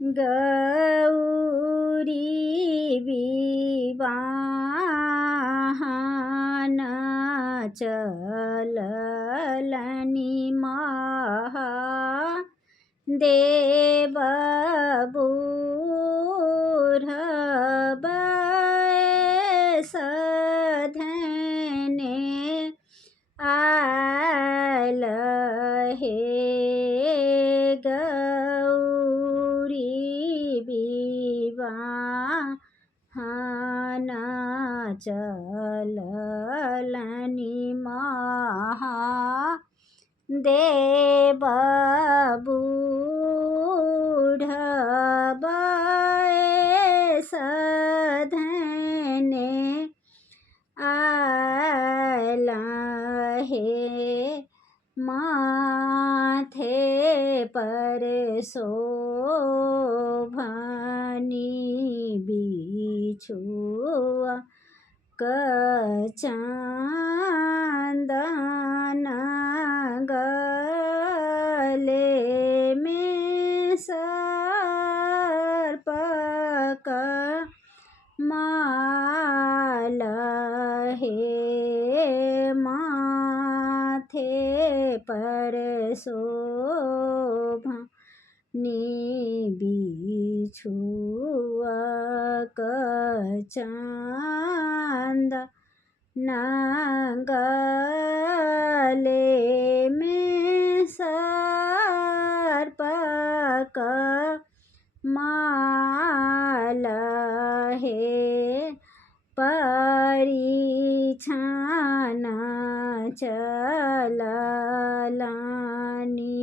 गौरी विवाहन चललनि महा देव बूढ़ बैस धने आयल हे गौरी विवाहन चललनि महा देव बूढ़ बैस धने आयल हे माथे पर शोभनि बिछुआ चंदन गले में सर्प का माल हे माथे पर शोभनि बिछुआ चंदन गले में सर्प का माल हे परिछन चललनि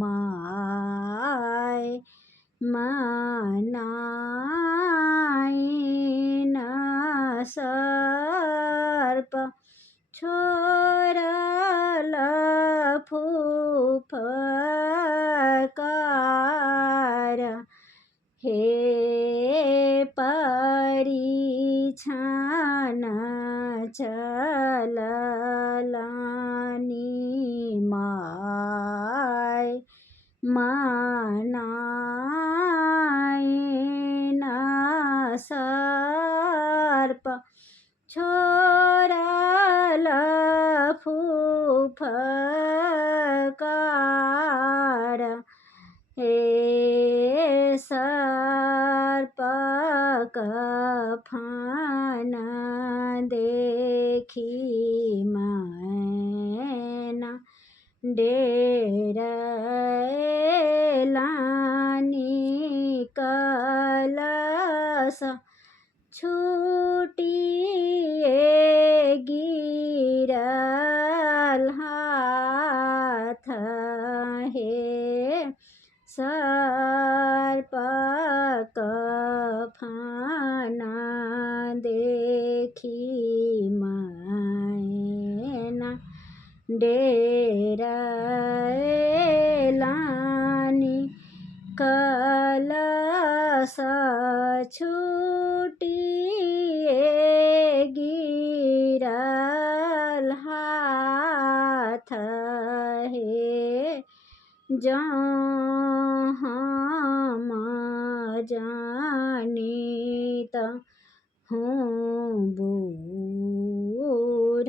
माय मनाइन सर्प छोड़ल फुफकार हे परिछन चललनि माय मनाइन सर्प छोड़ल फुफकार हे सर्प कफन देखी मैना डेरैलानि कलश छूटिए गिरल हाथ हे सर्प कफन देखी मैना डेरैलानि कलश छूटिए गिरल हाथ हे जँ हम जानित हूँ बूढ़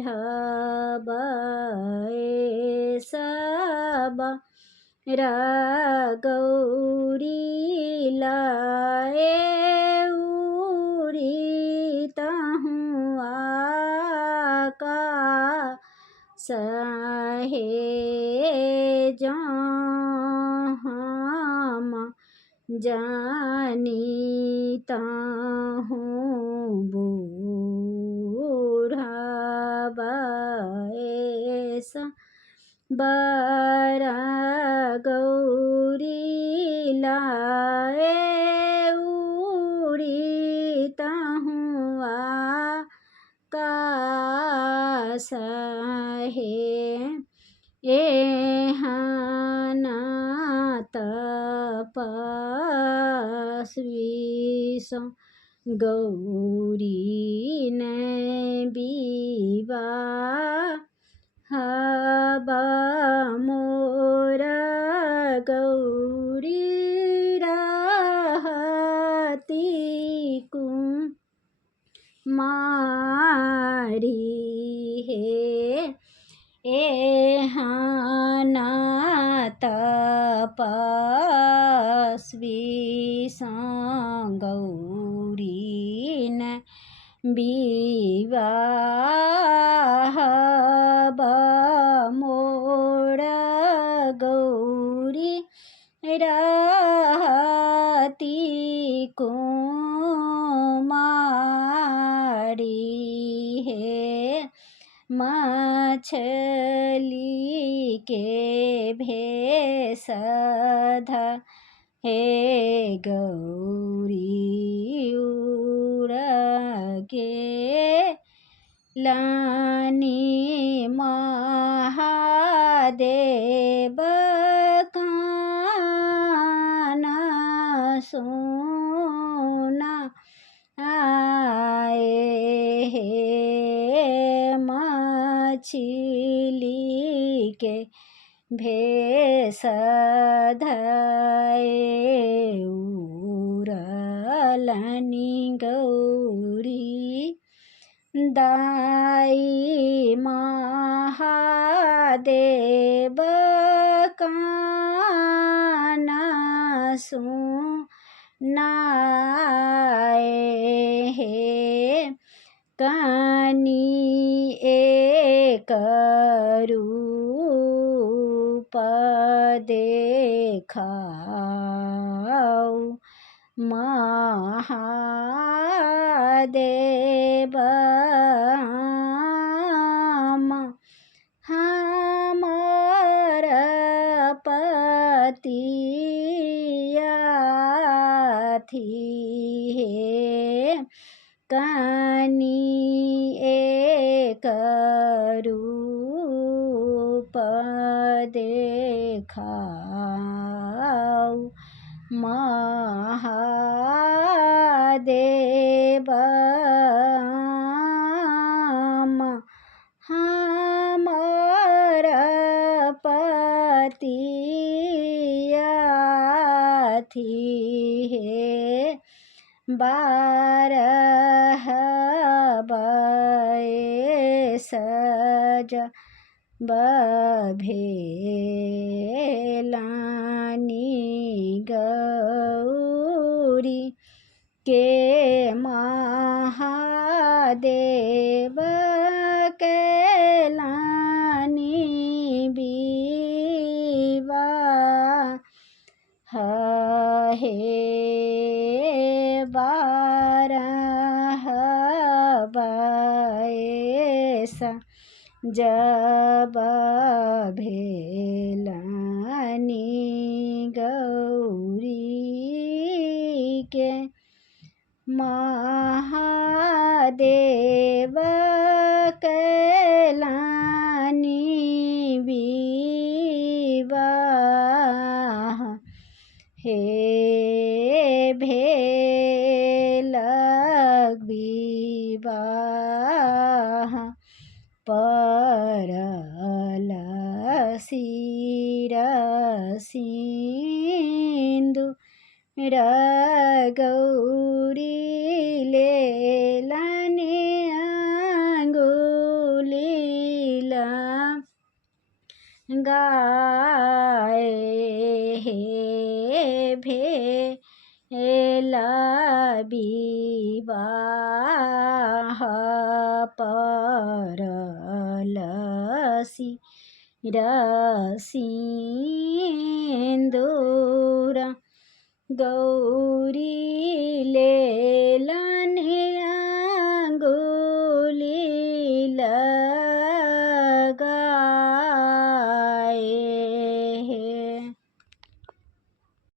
बैस गौरी लाए उरी तहुँ आकाश हे जँ हम जानित हूँ बूढ़ बैस बर गौरी लाए उरी तहुँ आकाश हे एहन तपस्वी सो गौरी ने विवाह हब मोर गौरी गौरी न विवाह मोर गौरी रहती कुमारी है मछली के भेष हे गौरी उड़ के लानी महादेव काना सोना आए हे मछली के भेष धए उड़लनि गौरी दाई महादेव काना सुनाए हे कानी एक रूप देखाऊ महादेव हमर पतिया थी हे कानी एक रूप देखाऊ महादेव हमर पतिया थी हे 12 बयस भेलानी गौरी के महादेव के लानी विवाह हे 12 बयस जब भेलानी गौरी के महादेव कैलानी विवाह हे भेल विवाह परल सिंदूर गौरी लेलनि अंगुलीला गाए हे भेल विवाह परल सिंदूर गौरी लेला